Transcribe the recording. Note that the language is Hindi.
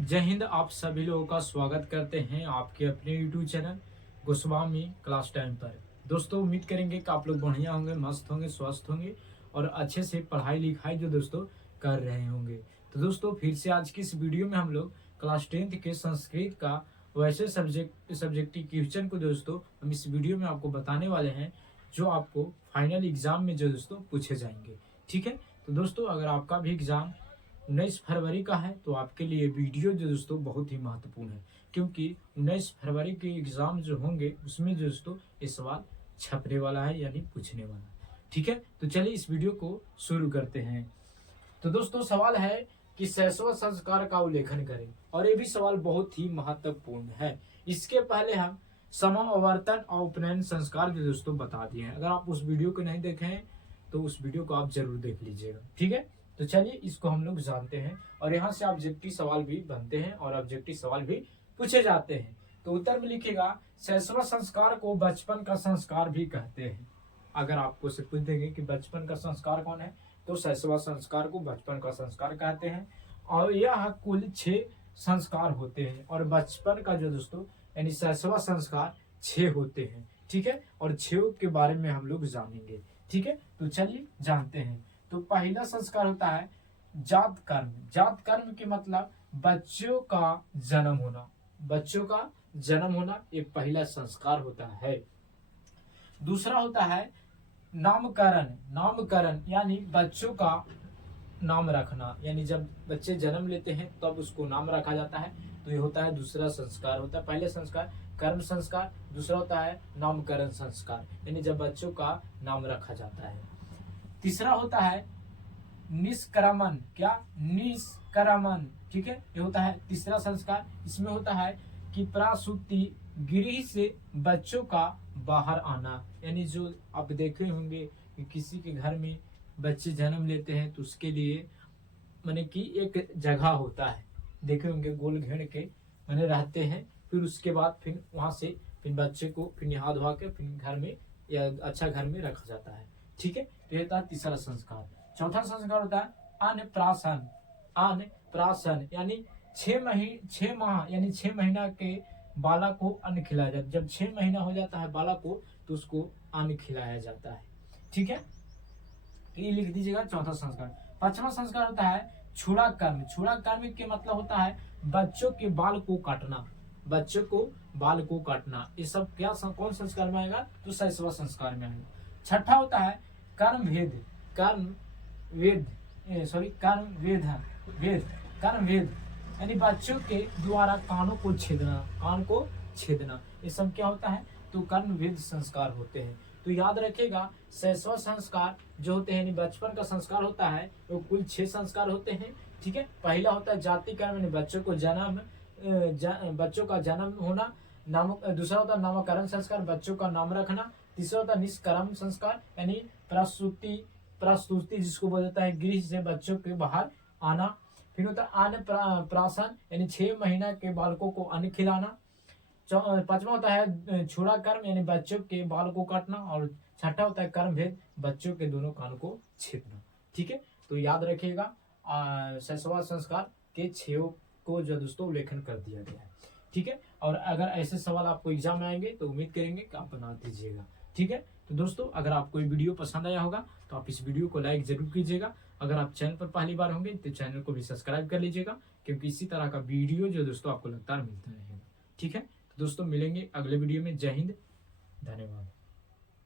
जय हिंद। आप सभी लोगों का स्वागत करते हैं आपके अपने YouTube channel Goswami class time पर। दोस्तों उम्मीद करेंगे कि आप लोग बढ़िया होंगे, मस्त होंगे, स्वस्थ होंगे और अच्छे से पढ़ाई लिखाई जो दोस्तों कर रहे होंगे। तो दोस्तों फिर से आज की इस वीडियो में हम लोग क्लास 10th के संस्कृत का वैसे सब्जेक्टिव क्वेश्चन को दोस्तों हम इस वीडियो में आपको बताने वाले हैं जो आपको फाइनल एग्जाम में जो दोस्तों पूछे जाएंगे। ठीक है, तो दोस्तों अगर आपका भी एग्जाम 19 फरवरी का है तो आपके लिए वीडियो जो दोस्तों बहुत ही महत्वपूर्ण है, क्योंकि 19 फरवरी के एग्जाम जो होंगे उसमें जो दोस्तों ये सवाल छपने वाला है, यानी पूछने वाला है। ठीक है, तो चलिए इस वीडियो को शुरू करते हैं। तो दोस्तों सवाल है कि शैशव संस्कार का उल्लेखन करें, और ये भी सवाल बहुत ही महत्वपूर्ण है। इसके पहले हम समावर्तन और उपनयन संस्कार जो दोस्तों बता दिए हैं। अगर आप उस वीडियो को नहीं देखे हैं तो उस वीडियो को आप जरूर देख लीजिएगा। ठीक है, तो चलिए इसको हम लोग जानते हैं, और यहाँ से ऑब्जेक्टिव सवाल भी बनते हैं और ऑब्जेक्टिव सवाल भी पूछे जाते हैं। तो उत्तर में लिखेगा शैशव संस्कार को बचपन का संस्कार भी कहते हैं। अगर आपको से पूछ देंगे कि बचपन का संस्कार कौन है, तो शैशव संस्कार को बचपन का संस्कार कहते हैं। और यह कुल 6 संस्कार होते हैं, और बचपन का जो दोस्तों यानी शैशव संस्कार 6 होते हैं। ठीक है, और 6 के बारे में हम लोग जानेंगे। ठीक है, तो चलिए जानते हैं। तो पहला संस्कार होता है जात कर्म। जात कर्म के मतलब बच्चों का जन्म होना। बच्चों का जन्म होना एक पहला संस्कार होता है। दूसरा होता है नामकरण। नामकरण यानी बच्चों का नाम रखना, यानी जब बच्चे जन्म लेते हैं तब उसको नाम रखा जाता है। तो ये होता है दूसरा संस्कार होता है। पहले संस्कार कर्म संस्कार, दूसरा होता है नामकरण संस्कार, यानी जब बच्चों का नाम रखा जाता है। तीसरा होता है निष्क्रमण। क्या? निष्क्रमण। ठीक है, ये होता है तीसरा संस्कार। इसमें होता है कि प्रासूति गृह से बच्चों का बाहर आना, यानी जो आप देखे होंगे कि किसी के घर में बच्चे जन्म लेते हैं तो उसके लिए माने कि एक जगह होता है, देखे होंगे गोल घेर के माने रहते हैं। फिर उसके बाद फिर वहां से फिर बच्चे को फिर नहा धोवा के फिर घर में या अच्छा घर में रखा जाता है। ठीक है, तो ये था तीसरा संस्कार। चौथा संस्कार होता है अन्नप्राशन। अन्नप्राशन यानी 6 माह यानी 6 महीना के बालक को अन्न खिलाया जाता है। जब 6 महीना हो जाता है बालक को तो उसको अन्न खिलाया जाता है। ठीक है, ये लिख दीजिएगा चौथा संस्कार। पांचवा संस्कार होता है छुड़ा कर्म। छुड़ा कर्म के मतलब होता है बच्चों के बाल को काटना। बच्चों को बाल को काटना, ये सब क्या कौन संस्कार में आएगा? तो शैशव संस्कार में आएगा। छठा होता है कर्म भेद। कर्म वेद कर्म वेद है, वेद कर्म वेद यानी बच्चों के द्वारा कानों को छेदना। कान को छेदना, ये सब क्या होता है? तो कर्म वेद संस्कार होते हैं। तो याद रखिएगा शैशव संस्कार जो होते हैं बचपन का संस्कार होता है, वो कुल 6 संस्कार होते हैं। ठीक है, पहला होता है जाति कर्म यानी बच्चों को जन्म बच्चों का जन्म होना। दूसरा होता है नामकरण संस्कार, बच्चों का नाम रखना। तीसरा होता है निष्कर्म संस्कार यानी प्रस्तुति प्रस्तुति जिसको बोला जाता है गृह से बच्चों के बाहर आना। फिर होता है अन्न प्राशन यानी 6 महीना के बालकों को अन्न खिलाना। पांचवा होता है छुड़ा कर्म यानी बच्चों के बाल को काटना। और छठा होता है कर्म भेद, बच्चों के दोनों कान को छेदना। ठीक है, तो याद रखिएगा शैशव संस्कार के 6 को जो दोस्तों उल्लेखन कर दिया गया है। ठीक है, और अगर ऐसे सवाल आपको एग्जाम में आएंगे तो उम्मीद करेंगे कि आप बना दीजिएगा। ठीक है, तो दोस्तों अगर आपको ये वीडियो पसंद आया होगा तो आप इस वीडियो को लाइक जरूर कीजिएगा। अगर आप चैनल पर पहली बार होंगे तो चैनल को भी सब्सक्राइब कर लीजिएगा, क्योंकि इसी तरह का वीडियो जो दोस्तों आपको लगातार मिलता रहेगा। ठीक है, तो दोस्तों मिलेंगे अगले वीडियो में। जय हिंद, धन्यवाद।